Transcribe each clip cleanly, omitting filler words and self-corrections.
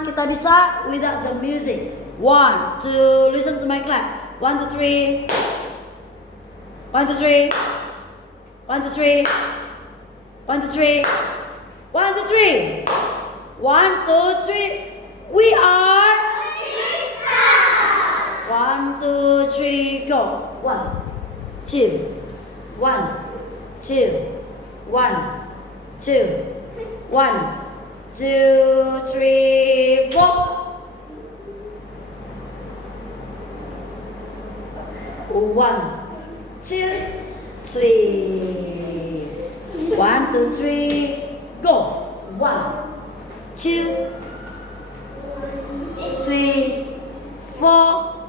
dance kita bisa without the music. 1, 2, listen to my clap. 1, 2, 3. 1, 2, 3. 1, 2, 3. 1, 2, 3. 1, 2, 3. 1, 2, 3. We are bisa. 1, 2, 3, go. 1, 2. 1, 2. 1, 2. 1, 2, 3, 4. 1, 2, 3. 1, 2, 3, go. 1, 2, 3, 4.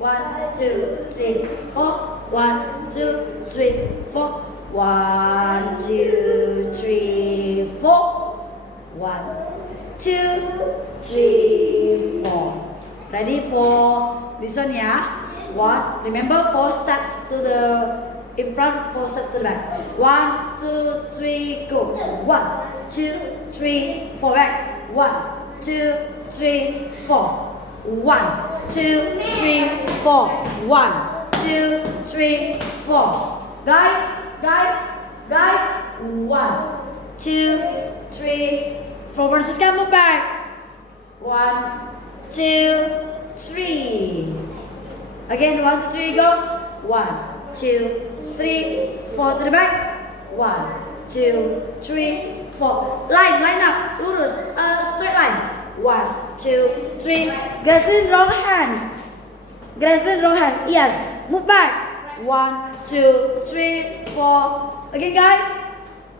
1, 2, 3, 4. 1, 2, 3, 4. 1, 2, 3, 4. 1, 2, 3, 4. Ready for this one, yeah? What? Remember 4 steps to the in front, 4 steps to the back. 1, 2, 3, go. 1, 2, 3, 4 back. 1, 2, 3, 4. 1, 2, 3, 4. 1, 2, 3, 4. Guys. 1, 2, 3, 4. Francisca, move back. 1, 2, 3. Again, 1, 2, 3, go. 1, 2, 3, 4 to the back. 1, 2, 3, 4. Line up. Lurus. Straight line. 1, 2, 3. Gracelyn, wrong hands. Yes. Move back. 1, 2, 3, 4. Again, guys.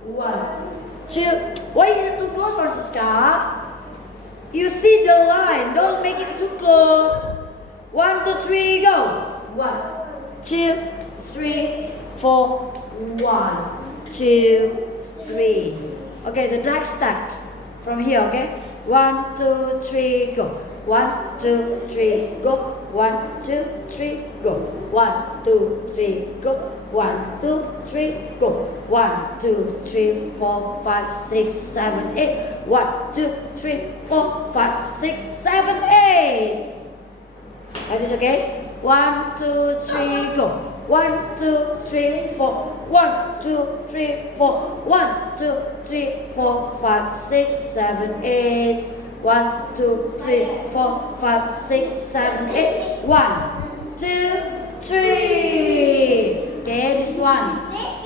1, 2. Why is it too close, Francisca? You see the line. Don't make it too close. 1, 2, 3, go. 1, 2, 3, 4. 1, 2, 3. Okay, the drag stack from here, okay? 1, 2, 3, go. 1, 2, 3, go. 1, 2, 3, go. 1, 2, 3, go. 1, 2, 3, go. 1, 2, 3, 4, 5, 6, 7, 8. 1, 2, 3, 4, 5, 6, 7, 8. That is okay? 1, 2, 3, go. 1, 2, 3, 4. 1, 2, 3, 4. 1, 2, 3, 4, 5, 6, 7, 8. 1, 2, 3, 4, 5, 6, 7, 8. 1, 2, 3. Okay, this one.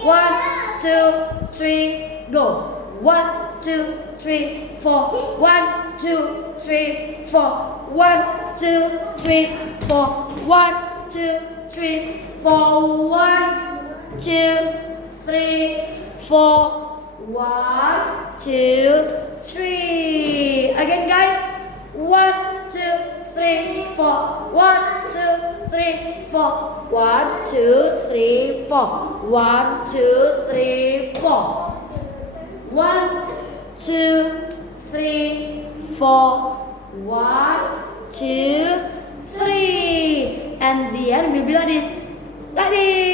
1, 2, 3, go. 1, 2, 3, 4. 1, 2, 3, 4. 1, 2, 3, 4. 1, 2, 3, 4. 1, 2, 3, 4. 1, 2, 3. Again, guys. 1, 2, 3, 4. 1, 2, 3, 4. 1, 2, 3, 4. 1, 2, 3, 4. 1, 2, 3, 4. 1, 2, 3. And the end will be like this. Like this.